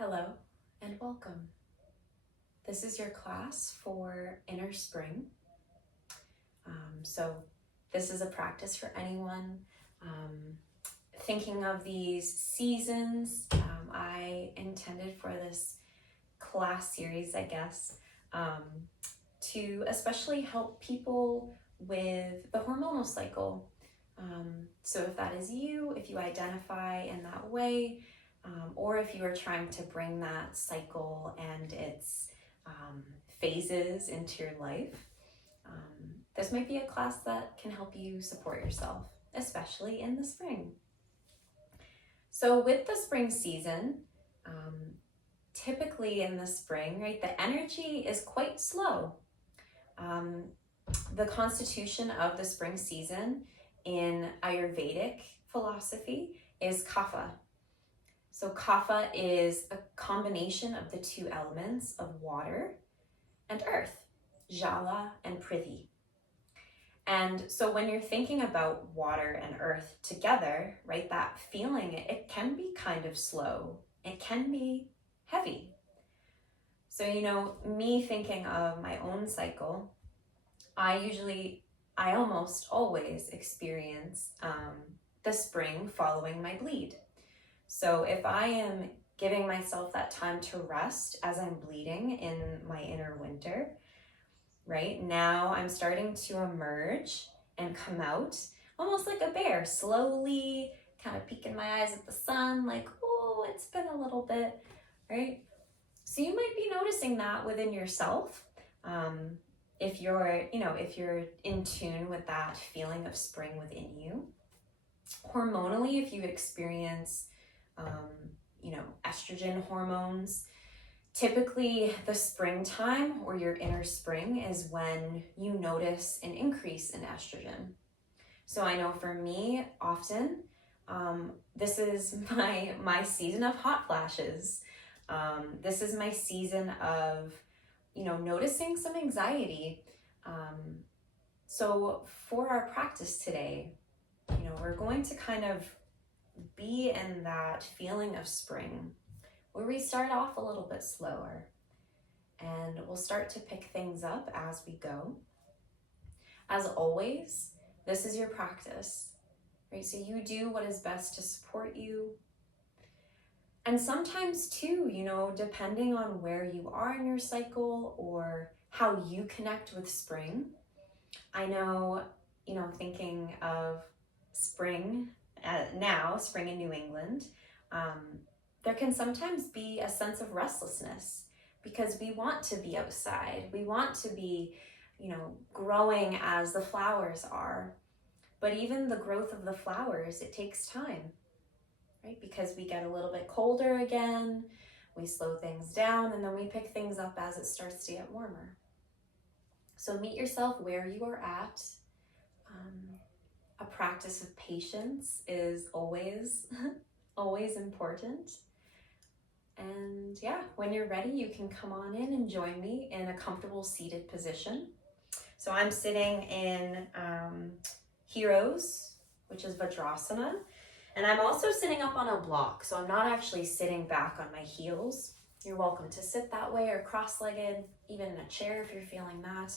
Hello and welcome. This is your class for Inner Spring. So this is a practice for anyone thinking of these seasons. I intended for this class series, I guess, to especially help people with the hormonal cycle. So if that is you, if you identify in that way, or if you are trying to bring that cycle and its phases into your life, this might be a class that can help you support yourself, especially in the spring. So with the spring season, typically in the spring, right, the energy is quite slow. The constitution of the spring season in Ayurvedic philosophy is kapha. So kapha is a combination of the two elements of water and earth, jala and prithvi. And so when you're thinking about water and earth together, right, that feeling, it can be kind of slow. It can be heavy. So, me thinking of my own cycle, I almost always experience the spring following my bleed. So if I am giving myself that time to rest as I'm bleeding in my inner winter, right now I'm starting to emerge and come out almost like a bear, slowly kind of peeking my eyes at the sun, like, oh, it's been a little bit, right? So you might be noticing that within yourself. If you're in tune with that feeling of spring within you. Hormonally, if you experience estrogen hormones, typically the springtime or your inner spring is when you notice an increase in estrogen. So I know for me, often, this is my season of hot flashes. This is my season of, noticing some anxiety. So for our practice today, we're going to kind of be in that feeling of spring where we start off a little bit slower and we'll start to pick things up as we go. As always, this is your practice, right? So you do what is best to support you. And sometimes too, depending on where you are in your cycle or how you connect with spring, I know, thinking of spring now, spring in New England, there can sometimes be a sense of restlessness because we want to be outside. We want to be, growing as the flowers are. But even the growth of the flowers, it takes time, right? Because we get a little bit colder again, we slow things down, and then we pick things up as it starts to get warmer. So meet yourself where you are at. A practice of patience is always, always important. And yeah, when you're ready, you can come on in and join me in a comfortable seated position. So I'm sitting in Heroes, which is Vajrasana. And I'm also sitting up on a block, so I'm not actually sitting back on my heels. You're welcome to sit that way or cross-legged, even in a chair if you're feeling that.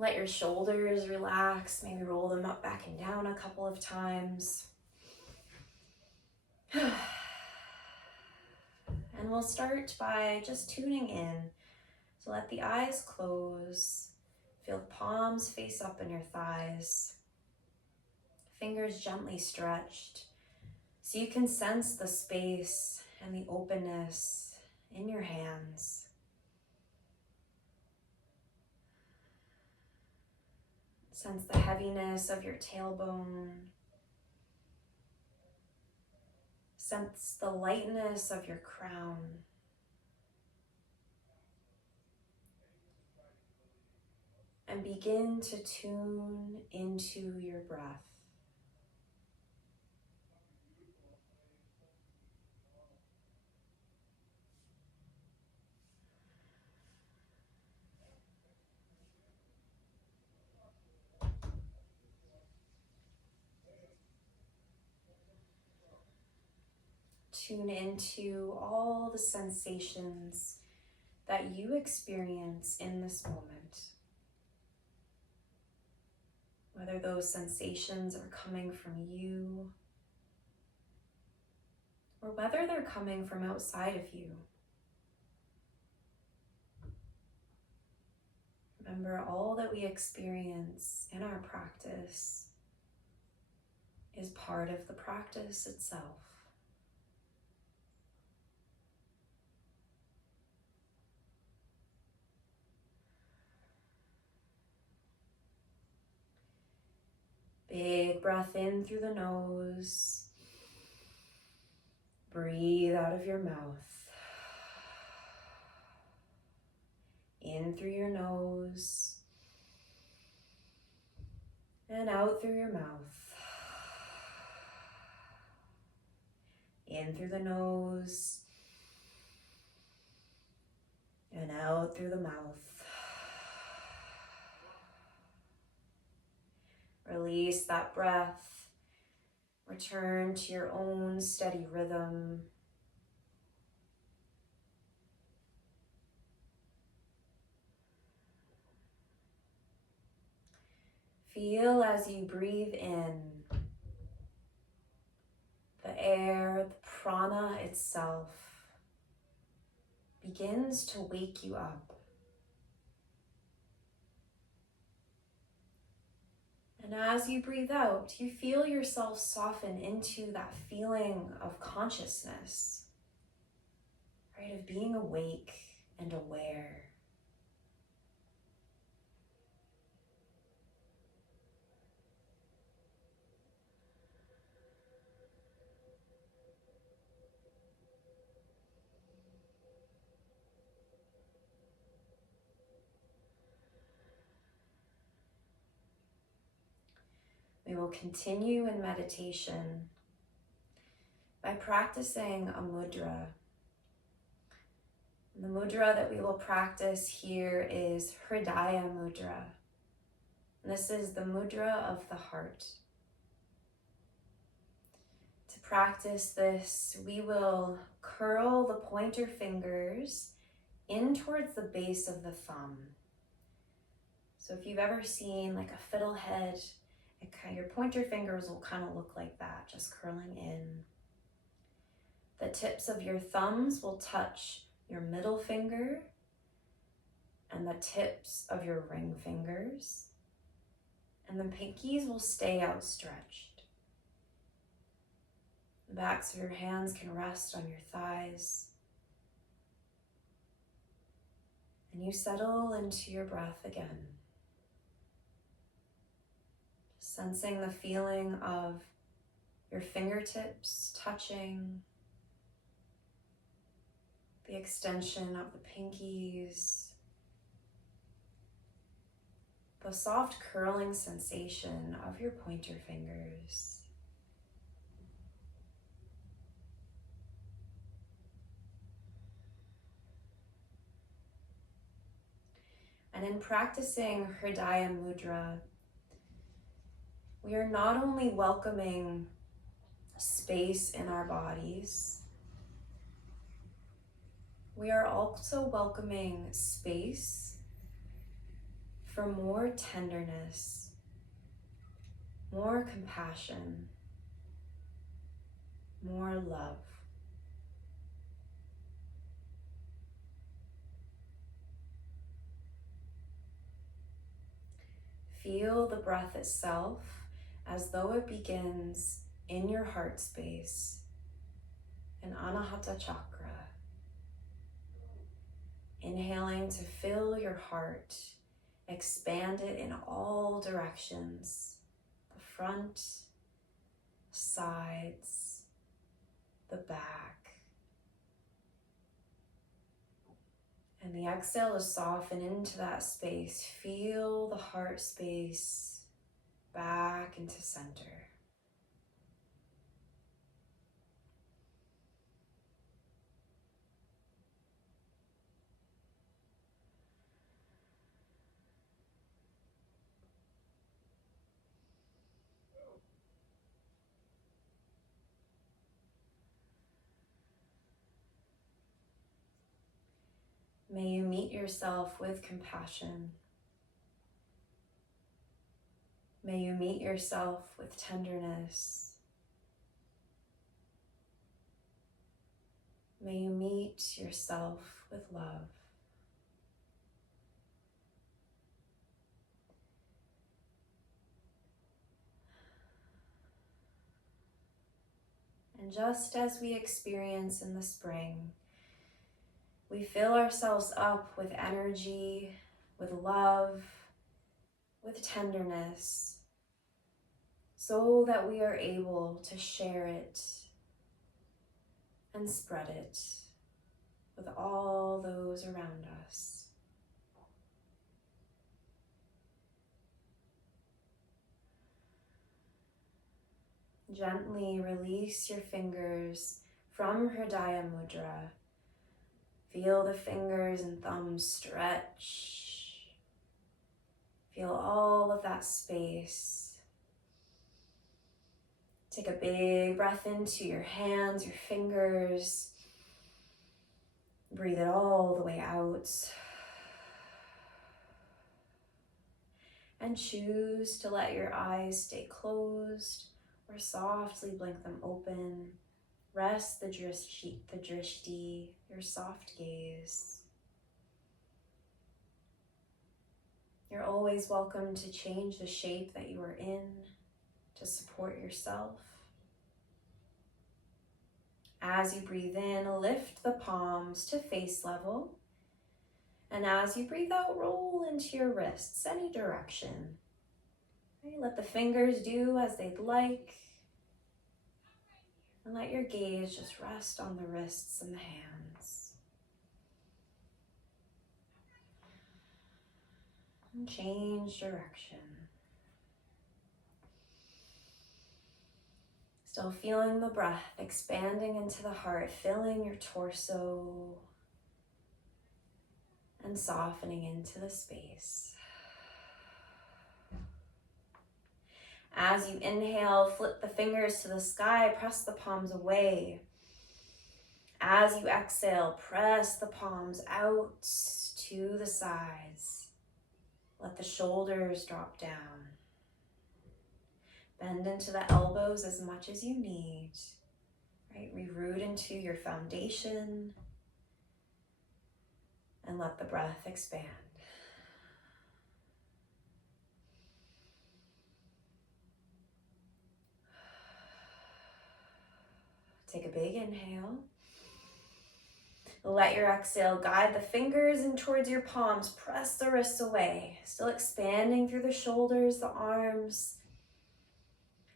Let your shoulders relax, maybe roll them up, back and down a couple of times. And we'll start by just tuning in. So let the eyes close. Feel the palms face up in your thighs. Fingers gently stretched. So you can sense the space and the openness in your hands. Sense the heaviness of your tailbone. Sense the lightness of your crown. And begin to tune into your breath. tune into all the sensations that you experience in this moment. Whether those sensations are coming from you or whether they're coming from outside of you. Remember, all that we experience in our practice is part of the practice itself. Big breath in through the nose. Breathe out of your mouth. In through your nose. And out through your mouth. In through the nose. And out through the mouth. Release that breath. Return to your own steady rhythm. Feel as you breathe in the air, the prana itself begins to wake you up. And as you breathe out, you feel yourself soften into that feeling of consciousness, right? Of being awake and aware. We will continue in meditation by practicing a mudra. And the mudra that we will practice here is Hridaya Mudra. And this is the mudra of the heart. To practice this, we will curl the pointer fingers in towards the base of the thumb. So if you've ever seen like a fiddlehead, your pointer fingers will kind of look like that, just curling in. The tips of your thumbs will touch your middle finger and the tips of your ring fingers. And the pinkies will stay outstretched. The backs of your hands can rest on your thighs. And you settle into your breath again. Sensing the feeling of your fingertips touching, the extension of the pinkies, the soft curling sensation of your pointer fingers. And in practicing Hridaya Mudra, we are not only welcoming space in our bodies, we are also welcoming space for more tenderness, more compassion, more love. Feel the breath itself as though it begins in your heart space, in Anahata Chakra. Inhaling to fill your heart, expand it in all directions, the front, sides, the back. And the exhale to soften into that space. Feel the heart space back into center. May you meet yourself with compassion. May you meet yourself with tenderness. May you meet yourself with love. And just as we experience in the spring, we fill ourselves up with energy, with love, with tenderness, so that we are able to share it and spread it with all those around us. Gently release your fingers from Hridaya Mudra. Feel the fingers and thumbs stretch. Feel all of that space. Take a big breath into your hands, your fingers. Breathe it all the way out. And choose to let your eyes stay closed or softly blink them open. Rest the drishti, your soft gaze. You're always welcome to change the shape that you are in to support yourself. As you breathe in, lift the palms to face level. And as you breathe out, roll into your wrists any direction. Let the fingers do as they'd like. And let your gaze just rest on the wrists and the hands. And change direction. Still feeling the breath expanding into the heart, filling your torso and softening into the space. As you inhale, flip the fingers to the sky, press the palms away. As you exhale, press the palms out to the sides. Let the shoulders drop down. Bend into the elbows as much as you need. Right? Reroot into your foundation. And let the breath expand. Take a big inhale. Let your exhale guide the fingers in towards your palms. Press the wrists away. Still expanding through the shoulders, the arms.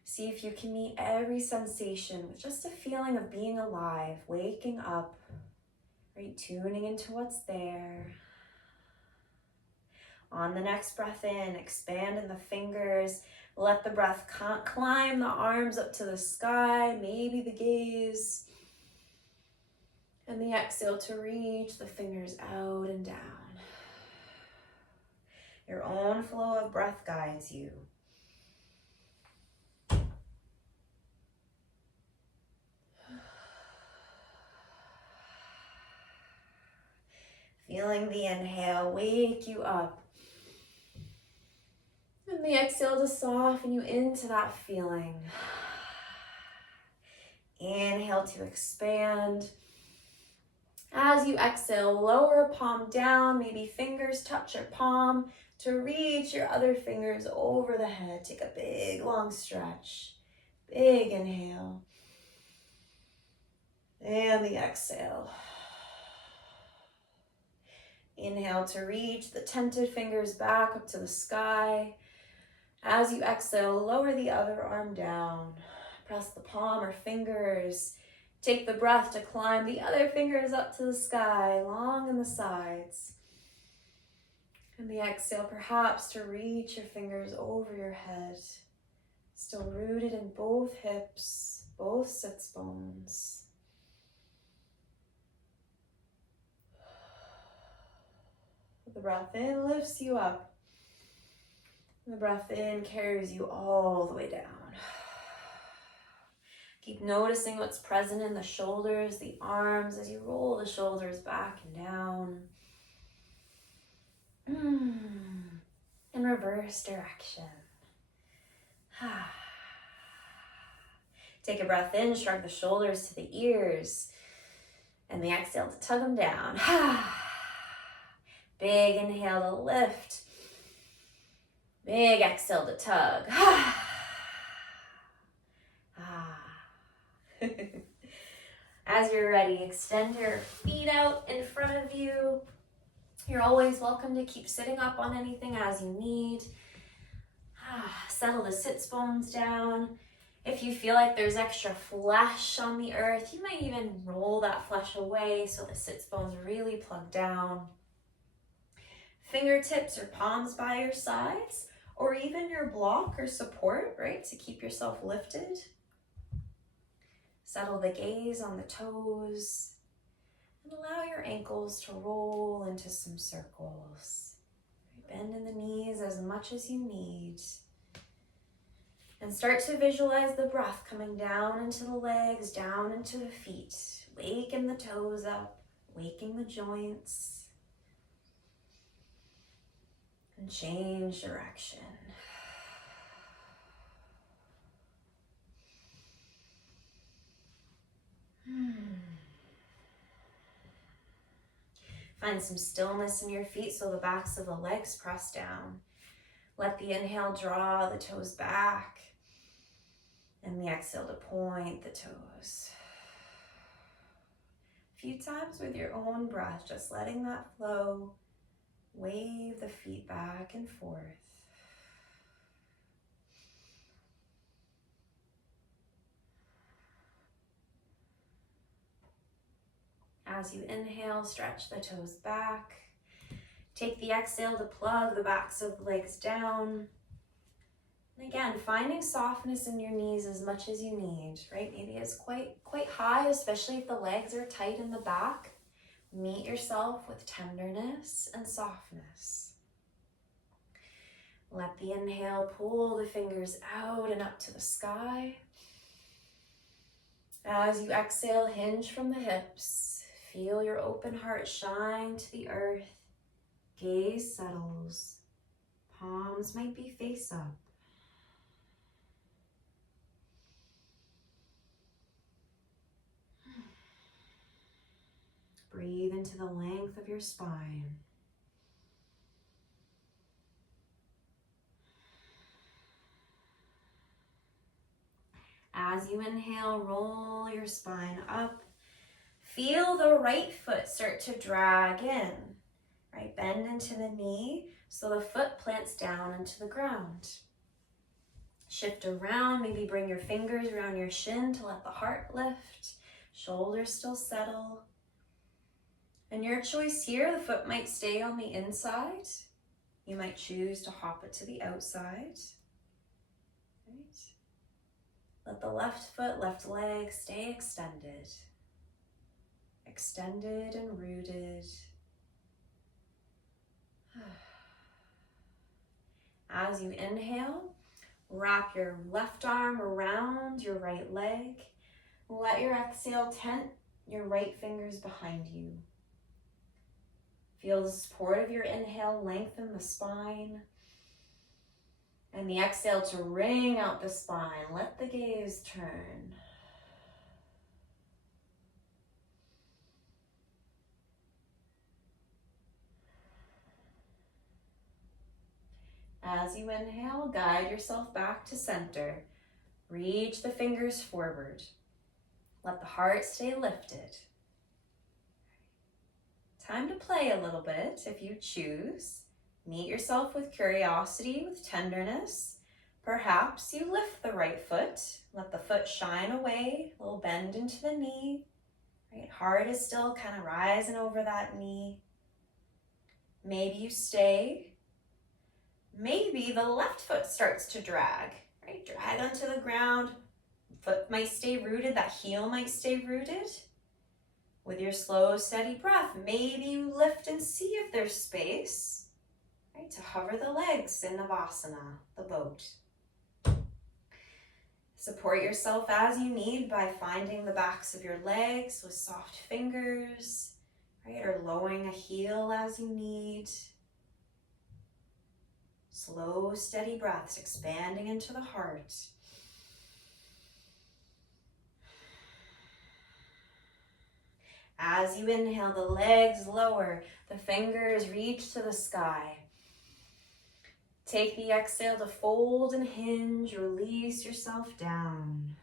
See if you can meet every sensation with just a feeling of being alive, waking up, right? Tuning into what's there. On the next breath in, expand in the fingers. Let the breath climb the arms up to the sky, maybe the gaze. And the exhale to reach the fingers out and down. Your own flow of breath guides you. Feeling the inhale wake you up. And the exhale to soften you into that feeling. Inhale to expand. As you exhale, lower a palm down, maybe fingers touch your palm to reach your other fingers over the head. Take a big long stretch. Big inhale. And the exhale. Inhale to reach the tented fingers back up to the sky. As you exhale, lower the other arm down. Press the palm or fingers. Take the breath to climb the other fingers up to the sky, long in the sides. And the exhale, perhaps to reach your fingers over your head. Still rooted in both hips, both sits bones. The breath in lifts you up. The breath in carries you all the way down. Keep noticing what's present in the shoulders, the arms, as you roll the shoulders back and down. In reverse direction. Take a breath in, shrug the shoulders to the ears, and the exhale to tug them down. Big inhale to lift. Big exhale to tug. As you're ready, extend your feet out in front of you. You're always welcome to keep sitting up on anything as you need. Settle the sits bones down. If you feel like there's extra flesh on the earth, you might even roll that flesh away so the sits bones really plug down. Fingertips or palms by your sides, or even your block or support, right, to keep yourself lifted. Settle the gaze on the toes and allow your ankles to roll into some circles. Bend in the knees as much as you need. And start to visualize the breath coming down into the legs, down into the feet. Waking the toes up, waking the joints. And change direction. Find some stillness in your feet so the backs of the legs press down. Let the inhale draw the toes back, and the exhale to point the toes. A few times with your own breath, just letting that flow. Wave the feet back and forth. As you inhale, stretch the toes back. Take the exhale to plug the backs of the legs down. And again, finding softness in your knees as much as you need, right? Maybe it's quite high, especially if the legs are tight in the back. Meet yourself with tenderness and softness. Let the inhale pull the fingers out and up to the sky. As you exhale, hinge from the hips. Feel your open heart shine to the earth. Gaze settles. Palms might be face up. Breathe into the length of your spine. As you inhale, roll your spine up. Feel the right foot start to drag in, right? Bend into the knee so the foot plants down into the ground. Shift around, maybe bring your fingers around your shin to let the heart lift. Shoulders still settle. And your choice here, the foot might stay on the inside. You might choose to hop it to the outside. Right? Let the left foot, left leg stay extended. Extended and rooted. As you inhale, wrap your left arm around your right leg. Let your exhale tent your right fingers behind you. Feel the support of your inhale lengthen the spine. And the exhale to wring out the spine. Let the gaze turn. As you inhale, guide yourself back to center. Reach the fingers forward. Let the heart stay lifted. Time to play a little bit if you choose. Meet yourself with curiosity, with tenderness. Perhaps you lift the right foot. Let the foot shine away, a little bend into the knee. Right? Heart is still kind of rising over that knee. Maybe you stay. Maybe the left foot starts to drag, right? Drag onto the ground. Foot might stay rooted, that heel might stay rooted. With your slow, steady breath, maybe you lift and see if there's space, right? To hover the legs in Navasana, the boat. Support yourself as you need by finding the backs of your legs with soft fingers, right? Or lowering a heel as you need. Slow, steady breaths expanding into the heart. As you inhale, the legs lower, the fingers reach to the sky. Take the exhale to fold and hinge, release yourself down.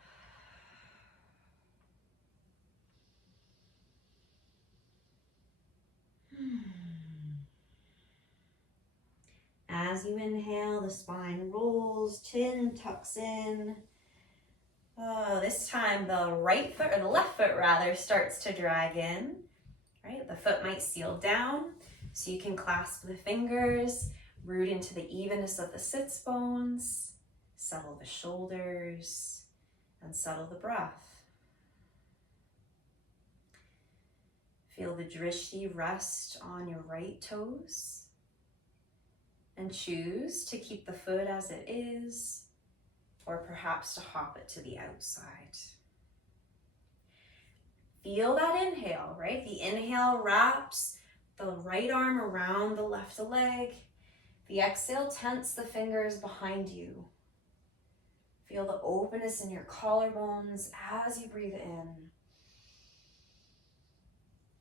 As you inhale, the spine rolls, chin tucks in. Oh, this time the right foot, or the left foot rather, starts to drag in. Right? The foot might seal down, so you can clasp the fingers, root into the evenness of the sits bones, settle the shoulders, and settle the breath. Feel the drishti rest on your right toes, and choose to keep the foot as it is, or perhaps to hop it to the outside. Feel that inhale, right? The inhale wraps the right arm around the left leg. The exhale, tense the fingers behind you. Feel the openness in your collarbones as you breathe in.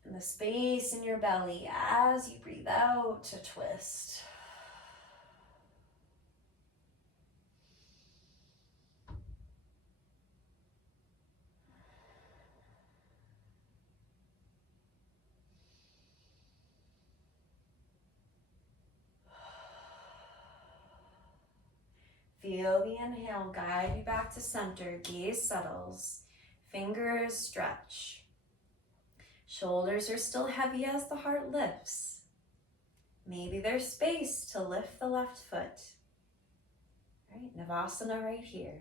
And the space in your belly as you breathe out to twist. Feel the inhale guide you back to center. Gaze settles. Fingers stretch. Shoulders are still heavy as the heart lifts. Maybe there's space to lift the left foot. Right? Navasana right here.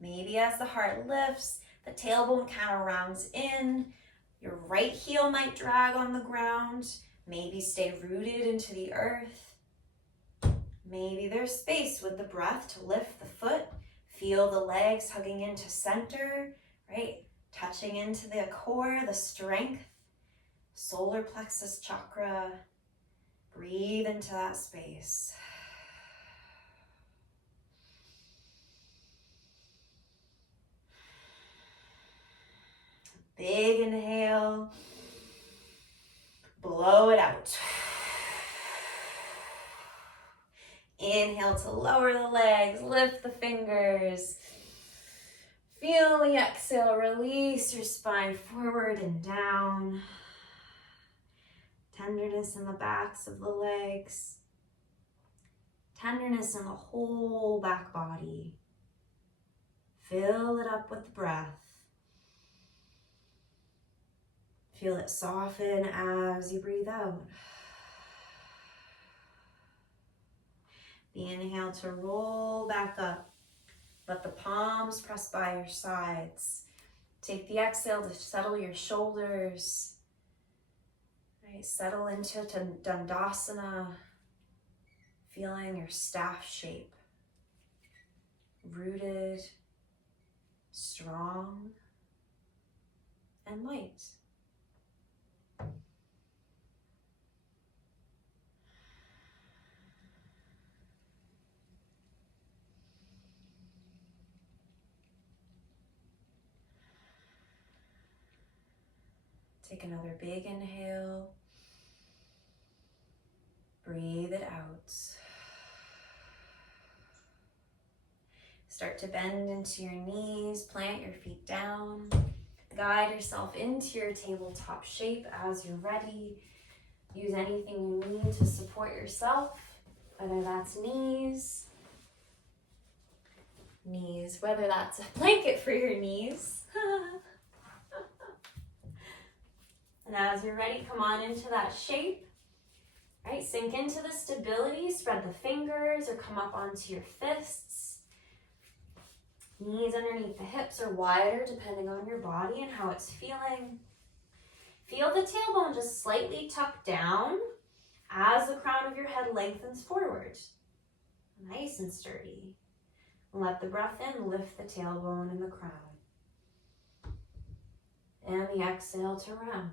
Maybe as the heart lifts, the tailbone kind of rounds in. Your right heel might drag on the ground. Maybe stay rooted into the earth. Maybe there's space with the breath to lift the foot. Feel the legs hugging into center, right? Touching into the core, the strength, solar plexus chakra. Breathe into that space. Big inhale. Blow it out. Inhale to lower the legs, lift the fingers. Feel the exhale, release your spine forward and down. Tenderness in the backs of the legs. Tenderness in the whole back body. Fill it up with the breath. Feel it soften as you breathe out. The inhale to roll back up. Let the palms press by your sides. Take the exhale to settle your shoulders. Right, settle into Dandasana, feeling your staff shape. Rooted, strong, and light. Take another big inhale. Breathe it out. Start to bend into your knees, plant your feet down. Guide yourself into your tabletop shape as you're ready. Use anything you need to support yourself, whether that's knees, whether that's a blanket for your knees. And as you're ready, come on into that shape. Right, sink into the stability, spread the fingers or come up onto your fists. Knees underneath the hips are wider depending on your body and how it's feeling. Feel the tailbone just slightly tuck down as the crown of your head lengthens forward. Nice and sturdy. Let the breath in lift the tailbone and the crown. And the exhale to round.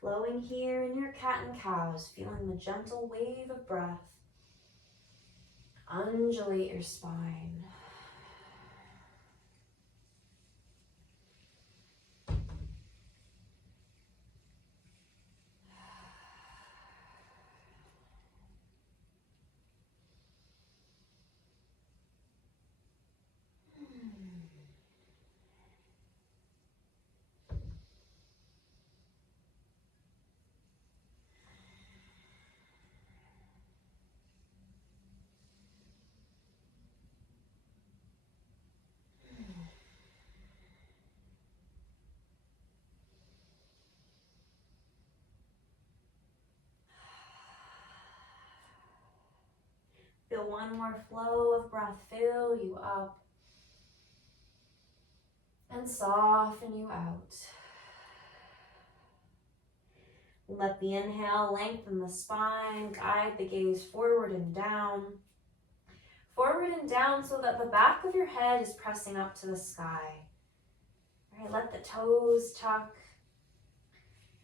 Flowing here in your cat and cows, feeling the gentle wave of breath. Undulate your spine. Feel one more flow of breath fill you up and soften you out. Let the inhale lengthen the spine, guide the gaze forward and down. Forward and down so that the back of your head is pressing up to the sky. All right, let the toes tuck.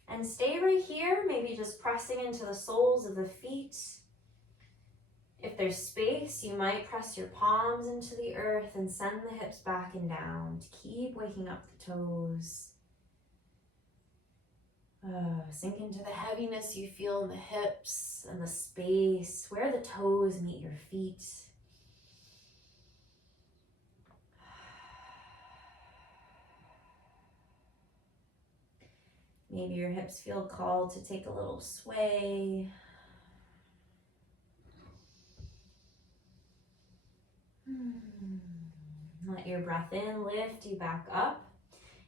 And stay right here, maybe just pressing into the soles of the feet. If there's space, you might press your palms into the earth and send the hips back and down to keep waking up the toes. Sink into the heaviness you feel in the hips and the space where the toes meet your feet. Maybe your hips feel called to take a little sway. Let your breath in lift you back up.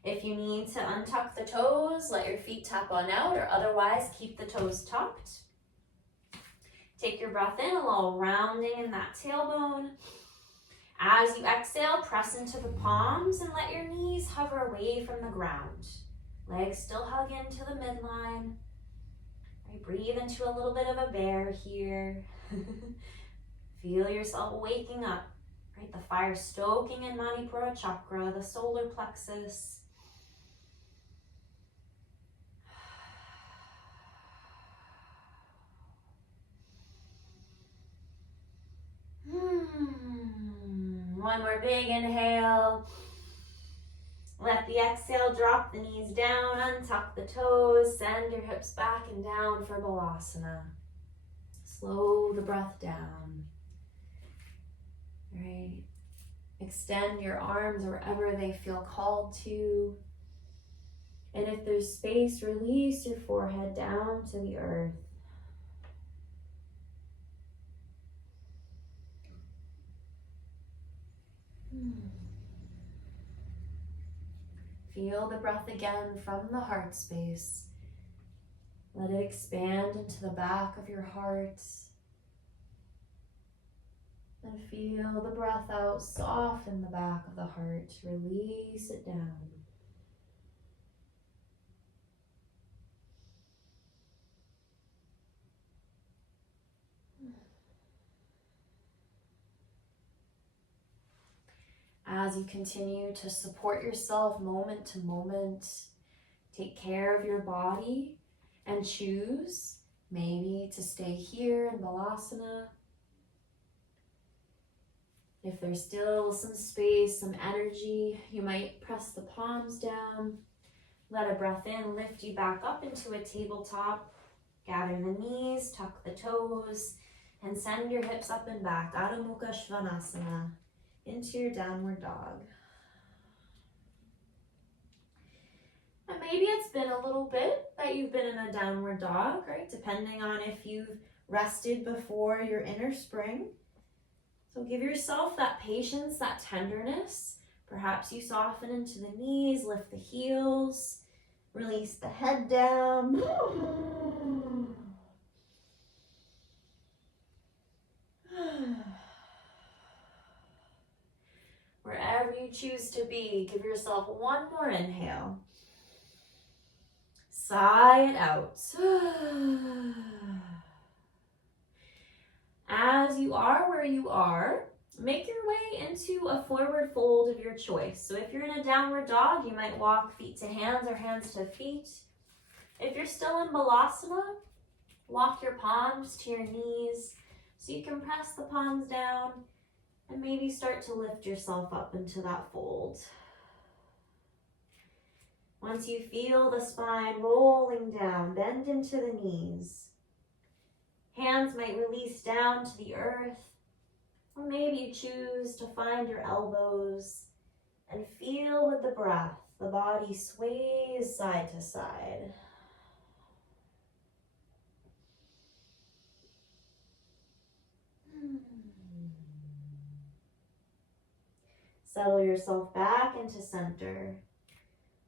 If you need to untuck the toes, let your feet tap on out, or otherwise keep the toes tucked. Take your breath in, a little rounding in that tailbone. As you exhale, press into the palms and let your knees hover away from the ground. Legs still hug into the midline. Right, breathe into a little bit of a bear here. Feel yourself waking up. Right, the fire stoking in Manipura chakra, the solar plexus. One more big inhale. Let the exhale drop the knees down, untuck the toes, send your hips back and down for Balasana. Slow the breath down. Right. Extend your arms wherever they feel called to. And if there's space, release your forehead down to the earth. Feel the breath again from the heart space. Let it expand into the back of your heart. And feel the breath out, soften the back of the heart, release it down. As you continue to support yourself moment to moment, take care of your body and choose maybe to stay here in Balasana. If there's still some space, some energy, you might press the palms down. Let a breath in, lift you back up into a tabletop. Gather the knees, tuck the toes, and send your hips up and back. Adho Mukha Svanasana. Into your downward dog. And maybe it's been a little bit that you've been in a downward dog, right? Depending on if you've rested before your inner spring. So give yourself that patience, that tenderness. Perhaps you soften into the knees, lift the heels, release the head down. Wherever you choose to be, give yourself one more inhale. Sigh it out. As you are where you are, make your way into a forward fold of your choice. So if you're in a downward dog, you might walk feet to hands or hands to feet. If you're still in Balasana, walk your palms to your knees so you can press the palms down and maybe start to lift yourself up into that fold. Once you feel the spine rolling down, bend into the knees. Hands might release down to the earth, or maybe you choose to find your elbows and feel with the breath, the body sways side to side. Settle yourself back into center.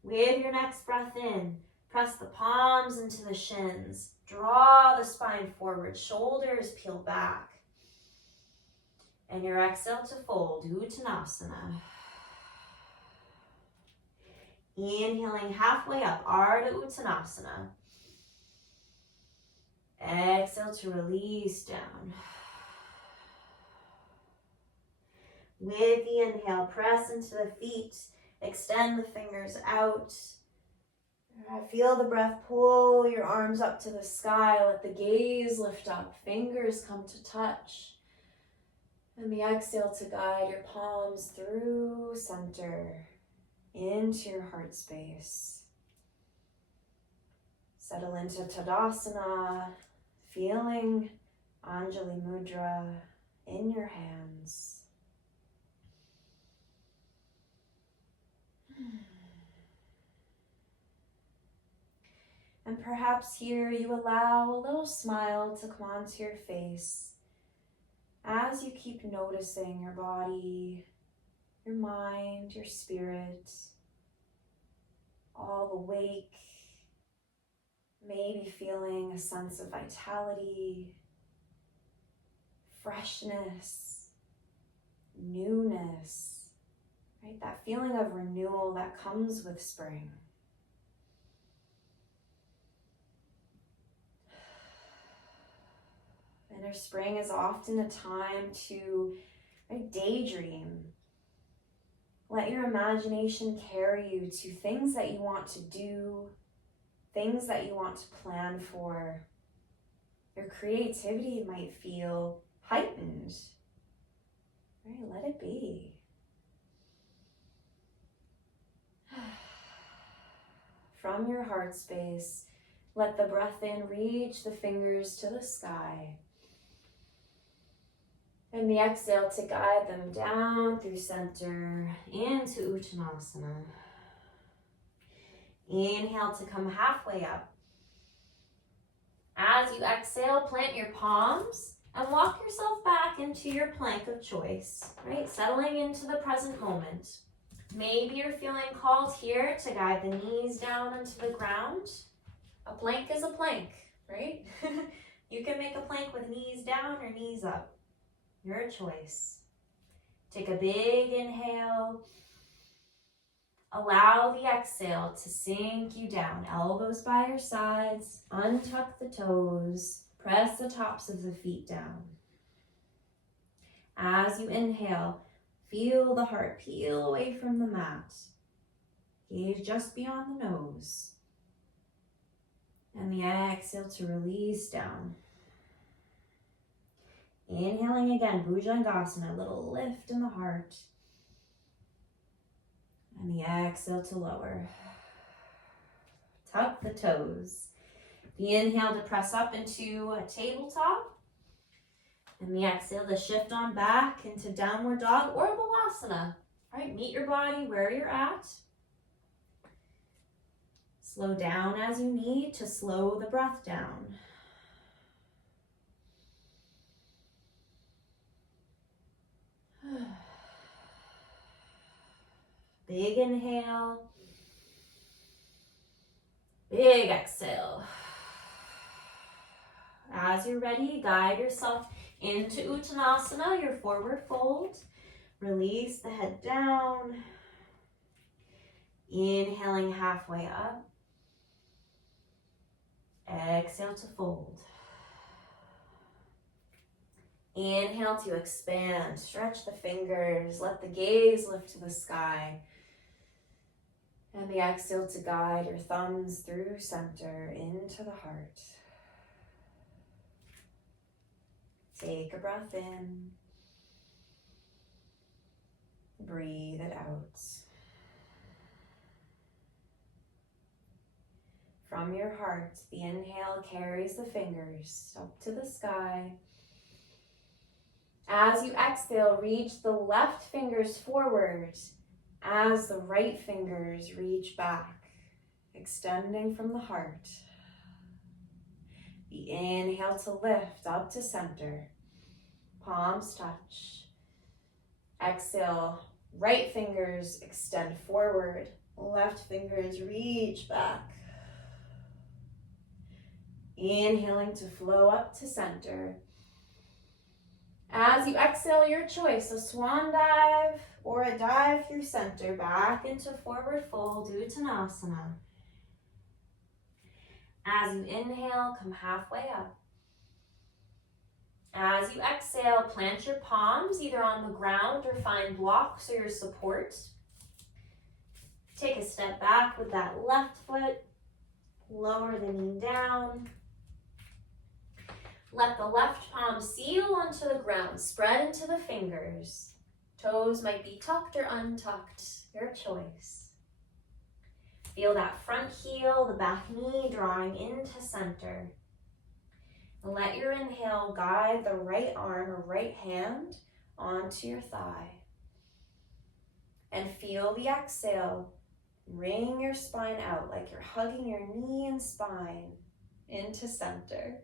With your next breath in, press the palms into the shins. Draw the spine forward, shoulders peel back. And your exhale to fold, Uttanasana. Inhaling halfway up, Ardha Uttanasana. Exhale to release down. With the inhale, press into the feet. Extend the fingers out. Feel the breath pull your arms up to the sky. Let the gaze lift up. Fingers come to touch. And the exhale to guide your palms through center into your heart space. Settle into Tadasana, feeling Anjali Mudra in your hands. And perhaps here you allow a little smile to come onto your face as you keep noticing your body, your mind, your spirit, all awake, maybe feeling a sense of vitality, freshness, newness, right? That feeling of renewal that comes with spring. Inner spring is often a time to daydream. Let your imagination carry you to things that you want to do, things that you want to plan for. Your creativity might feel heightened. Right? Let it be. From your heart space, let the breath in reach the fingers to the sky. And the exhale to guide them down through center into Uttanasana. Inhale to come halfway up. As you exhale, plant your palms and walk yourself back into your plank of choice, right? Settling into the present moment. Maybe you're feeling called here to guide the knees down into the ground. A plank is a plank, right? You can make a plank with knees down or knees up. Your choice. Take a big inhale. Allow the exhale to sink you down. Elbows by your sides. Untuck the toes. Press the tops of the feet down. As you inhale, feel the heart peel away from the mat. Gaze just beyond the nose. And the exhale to release down. Inhaling again, Bhujangasana, a little lift in the heart. And the exhale to lower. Tuck the toes. The inhale to press up into a tabletop. And the exhale to shift on back into downward dog or Balasana. All right, meet your body where you're at. Slow down as you need to slow the breath down. Big inhale. Big exhale. As you're ready, guide yourself into Uttanasana, your forward fold. Release the head down. Inhaling halfway up. Exhale to fold. Inhale to expand. Stretch the fingers. Let the gaze lift to the sky. And the exhale to guide your thumbs through center into the heart. Take a breath in. Breathe it out. From your heart, the inhale carries the fingers up to the sky. As you exhale, reach the left fingers forward as the right fingers reach back, extending from the heart. The inhale to lift up to center. Palms touch. Exhale, right fingers extend forward. Left fingers reach back. Inhaling to flow up to center. As you exhale, your choice, a swan dive or a dive through center, back into forward fold, Uttanasana. As you inhale, come halfway up. As you exhale, plant your palms either on the ground or find blocks or your support. Take a step back with that left foot. Lower the knee down. Let the left palm seal onto the ground. Spread into the fingers. Toes might be tucked or untucked. Your choice. Feel that front heel, the back knee drawing into center. Let your inhale guide the right arm or right hand onto your thigh. And feel the exhale. Wring your spine out like you're hugging your knee and spine into center.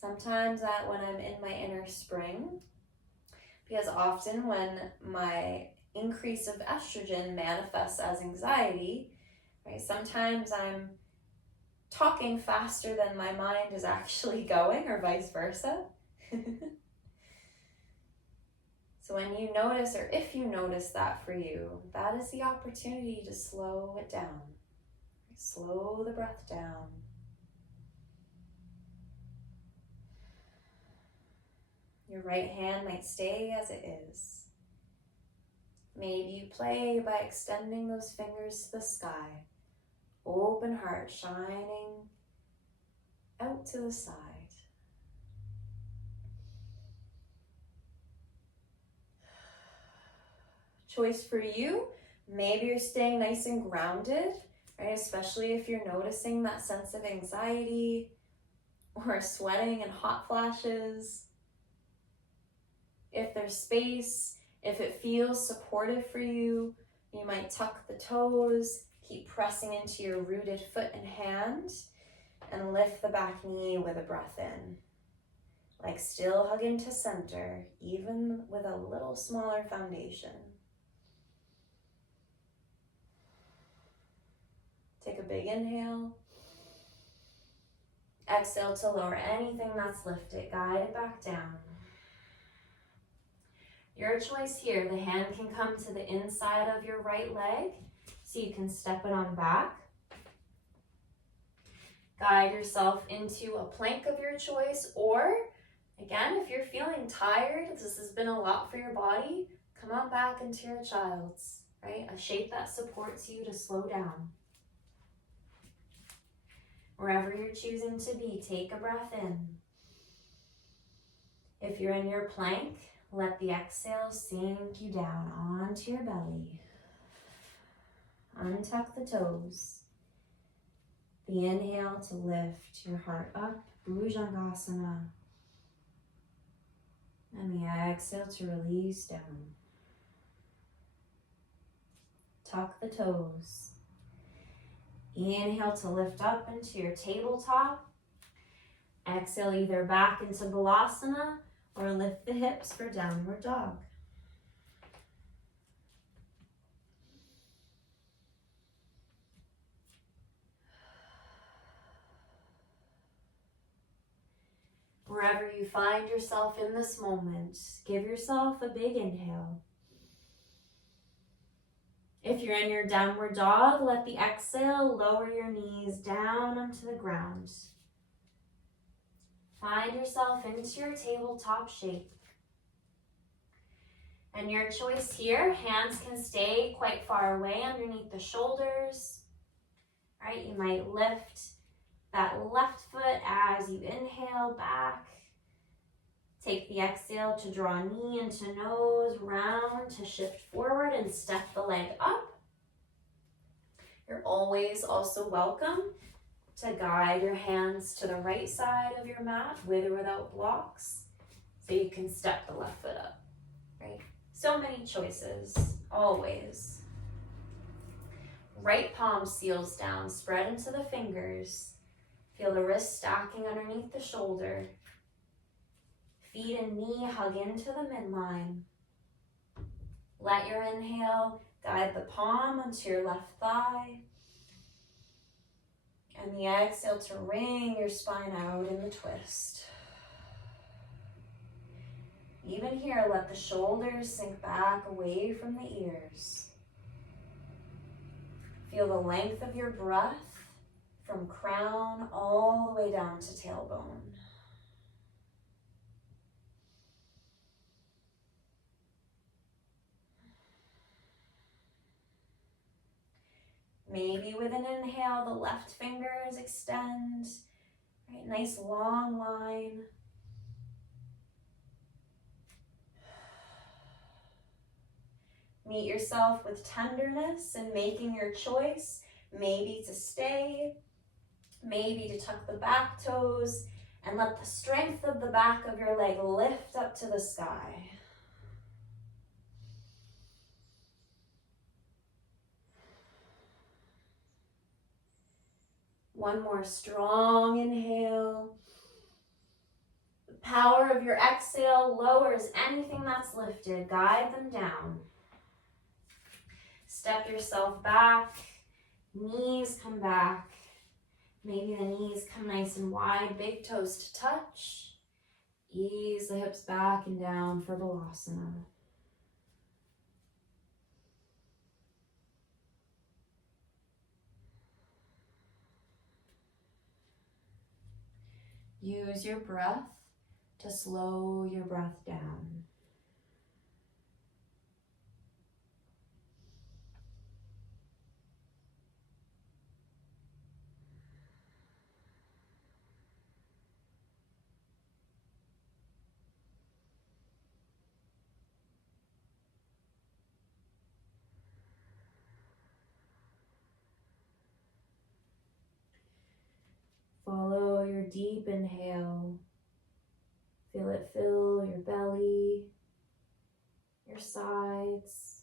Sometimes when I'm in my inner spring, because often when my increase of estrogen manifests as anxiety, right? Sometimes I'm talking faster than my mind is actually going, or vice versa. So when you notice, or if you notice that for you, that is the opportunity to slow it down. Slow the breath down. Your right hand might stay as it is. Maybe you play by extending those fingers to the sky. Open heart shining out to the side. Choice for you. Maybe you're staying nice and grounded, right? Especially if you're noticing that sense of anxiety or sweating and hot flashes. If there's space, if it feels supportive for you, you might tuck the toes, keep pressing into your rooted foot and hand, and lift the back knee with a breath in. Like still hug into center, even with a little smaller foundation. Take a big inhale. Exhale to lower anything that's lifted, guide it back down. Your choice here, the hand can come to the inside of your right leg, so you can step it on back. Guide yourself into a plank of your choice, or again, if you're feeling tired, this has been a lot for your body, come on back into your child's, right? A shape that supports you to slow down. Wherever you're choosing to be, take a breath in. If you're in your plank, let the exhale sink you down onto your belly. Untuck the toes. The inhale to lift your heart up, Bhujangasana. And the exhale to release down. Tuck the toes. Inhale to lift up into your tabletop. Exhale either back into Balasana or lift the hips for downward dog. Wherever you find yourself in this moment, give yourself a big inhale. If you're in your downward dog, let the exhale lower your knees down onto the ground. Find yourself into your tabletop shape. And your choice here, hands can stay quite far away underneath the shoulders. Right? You might lift that left foot as you inhale back. Take the exhale to draw knee into nose, round to shift forward and step the leg up. You're always also welcome to guide your hands to the right side of your mat with or without blocks so you can step the left foot up, right? So many choices, always. Right palm seals down, spread into the fingers. Feel the wrist stacking underneath the shoulder. Feet and knee hug into the midline. Let your inhale guide the palm onto your left thigh. And the exhale to wring your spine out in the twist. Even here, let the shoulders sink back away from the ears. Feel the length of your breath from crown all the way down to tailbone. Maybe with an inhale, the left fingers extend, right? Nice long line. Meet yourself with tenderness and making your choice, maybe to stay, maybe to tuck the back toes, and let the strength of the back of your leg lift up to the sky. One more strong inhale. The power of your exhale lowers anything that's lifted. Guide them down. Step yourself back. Knees come back. Maybe the knees come nice and wide. Big toes to touch. Ease the hips back and down for Balasana. Use your breath to slow your breath down. Follow your deep inhale. Feel it fill your belly, your sides,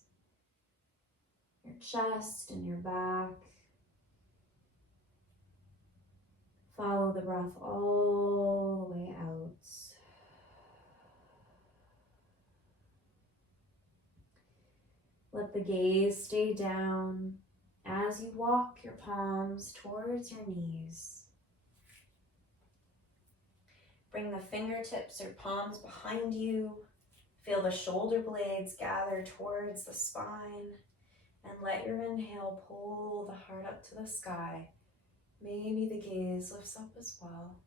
your chest and your back. Follow the breath all the way out. Let the gaze stay down as you walk your palms towards your knees. Bring the fingertips or palms behind you. Feel the shoulder blades gather towards the spine. And let your inhale pull the heart up to the sky. Maybe the gaze lifts up as well.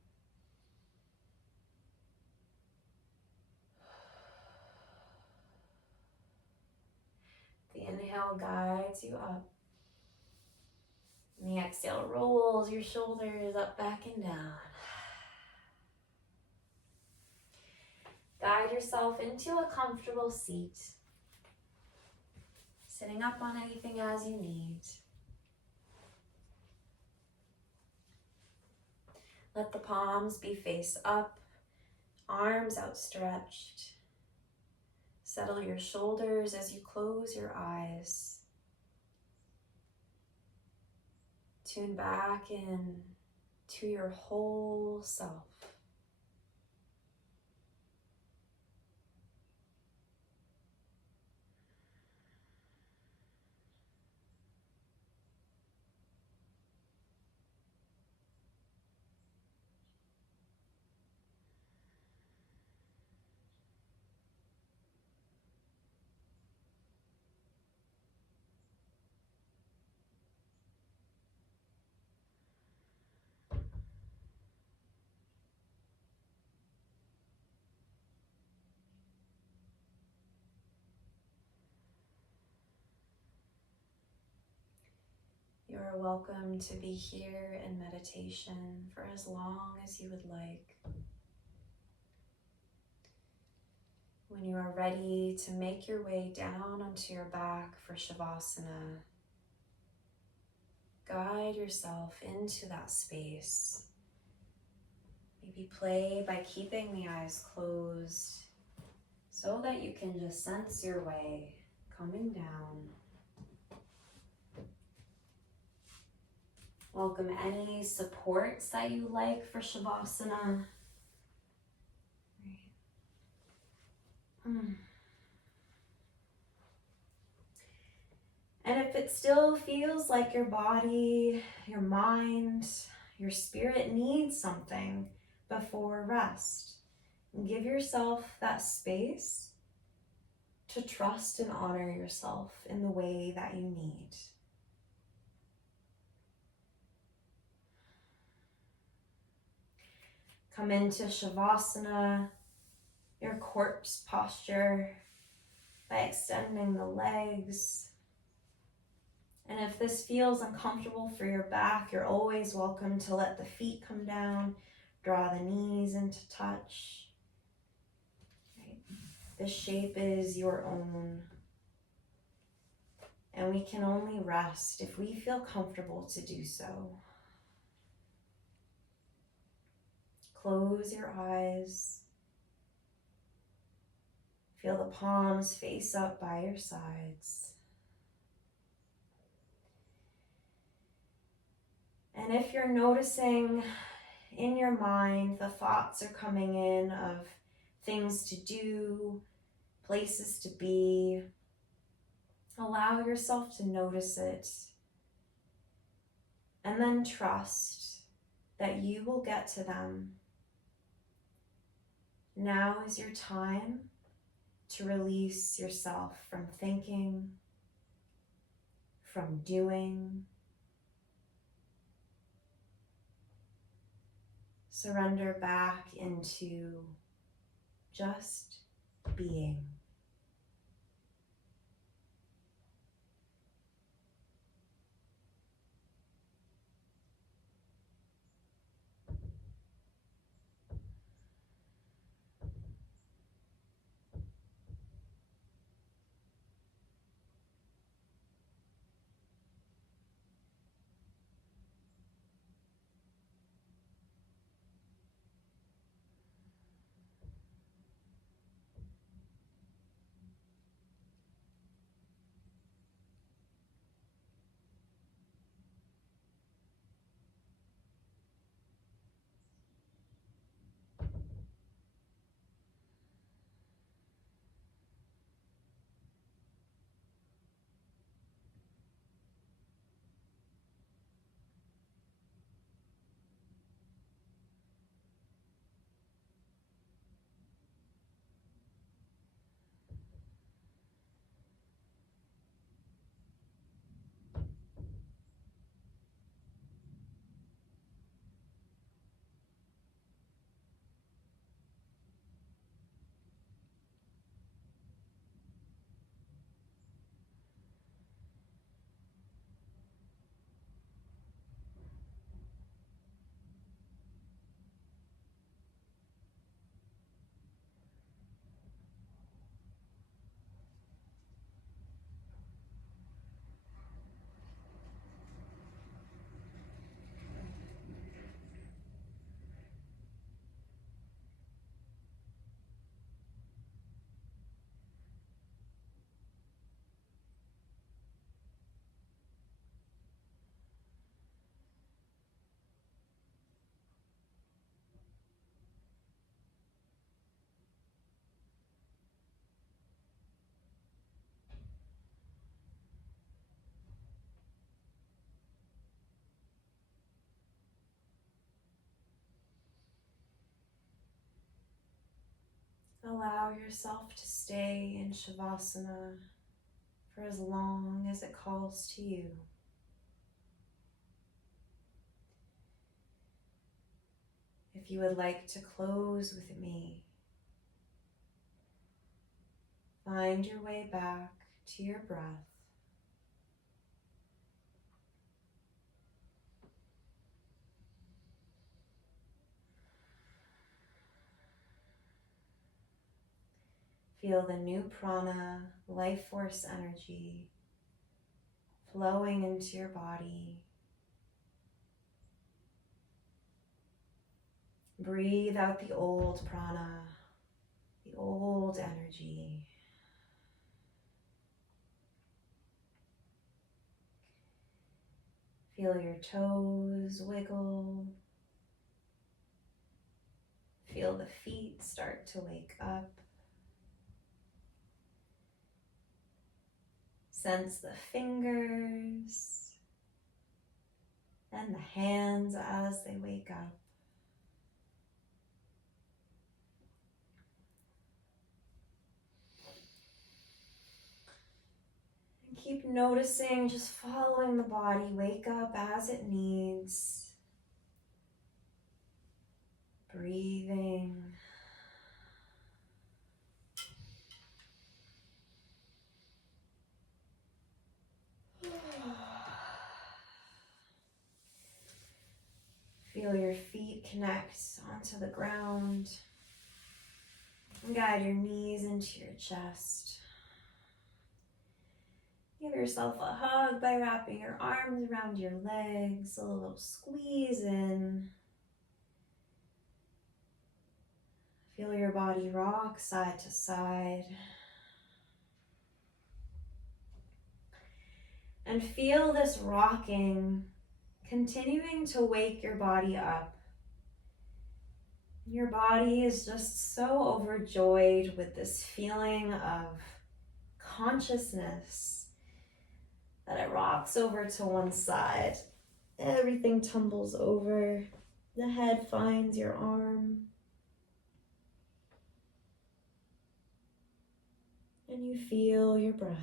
The inhale guides you up. And the exhale rolls your shoulders up, back, and down. Guide yourself into a comfortable seat. Sitting up on anything as you need. Let the palms be face up, arms outstretched. Settle your shoulders as you close your eyes. Tune back in to your whole self. are welcome to be here in meditation for as long as you would like. When you are ready to make your way down onto your back for Shavasana, guide yourself into that space. Maybe play by keeping the eyes closed so that you can just sense your way coming down. Welcome any supports that you like for Shavasana. And if it still feels like your body, your mind, your spirit needs something before rest, give yourself that space to trust and honor yourself in the way that you need. Come into Shavasana, your corpse posture, by extending the legs. And if this feels uncomfortable for your back, you're always welcome to let the feet come down, draw the knees into touch. Right. This shape is your own. And we can only rest if we feel comfortable to do so. Close your eyes. Feel the palms face up by your sides. And if you're noticing in your mind the thoughts are coming in of things to do, places to be, allow yourself to notice it. And then trust that you will get to them. Now is your time to release yourself from thinking, from doing. Surrender back into just being. Allow yourself to stay in Shavasana for as long as it calls to you. If you would like to close with me, find your way back to your breath. Feel the new prana, life force energy flowing into your body. Breathe out the old prana, the old energy. Feel your toes wiggle. Feel the feet start to wake up. Sense the fingers and the hands as they wake up. And keep noticing, just following the body wake up as it needs. Breathing. Feel your feet connect onto the ground. And guide your knees into your chest. Give yourself a hug by wrapping your arms around your legs, a little squeeze in. Feel your body rock side to side. And feel this rocking continuing to wake your body up. Your body is just so overjoyed with this feeling of consciousness that it rocks over to one side. Everything tumbles over. The head finds your arm. And you feel your breath.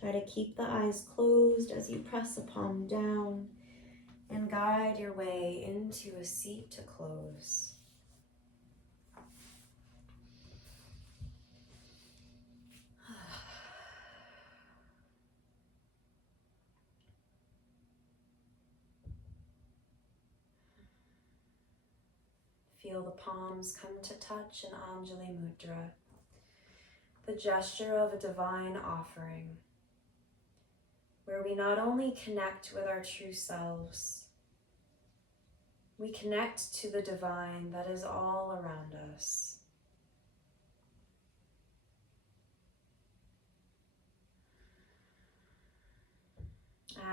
Try to keep the eyes closed as you press a palm down and guide your way into a seat to close. Feel the palms come to touch in Anjali Mudra, the gesture of a divine offering, where we not only connect with our true selves, we connect to the divine that is all around us.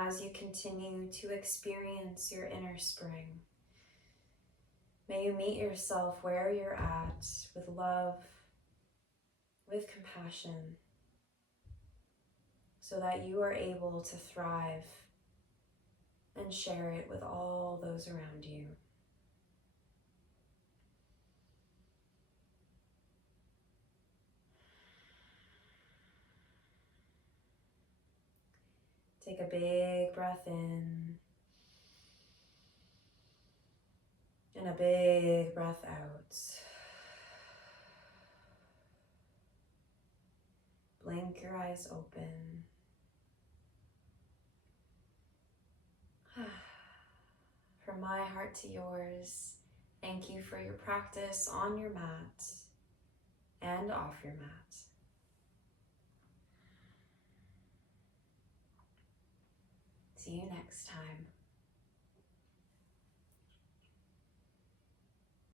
As you continue to experience your inner spring, may you meet yourself where you're at with love, with compassion, so that you are able to thrive and share it with all those around you. Take a big breath in and a big breath out. Blink your eyes open. From my heart to yours, thank you for your practice on your mat and off your mat. See you next time.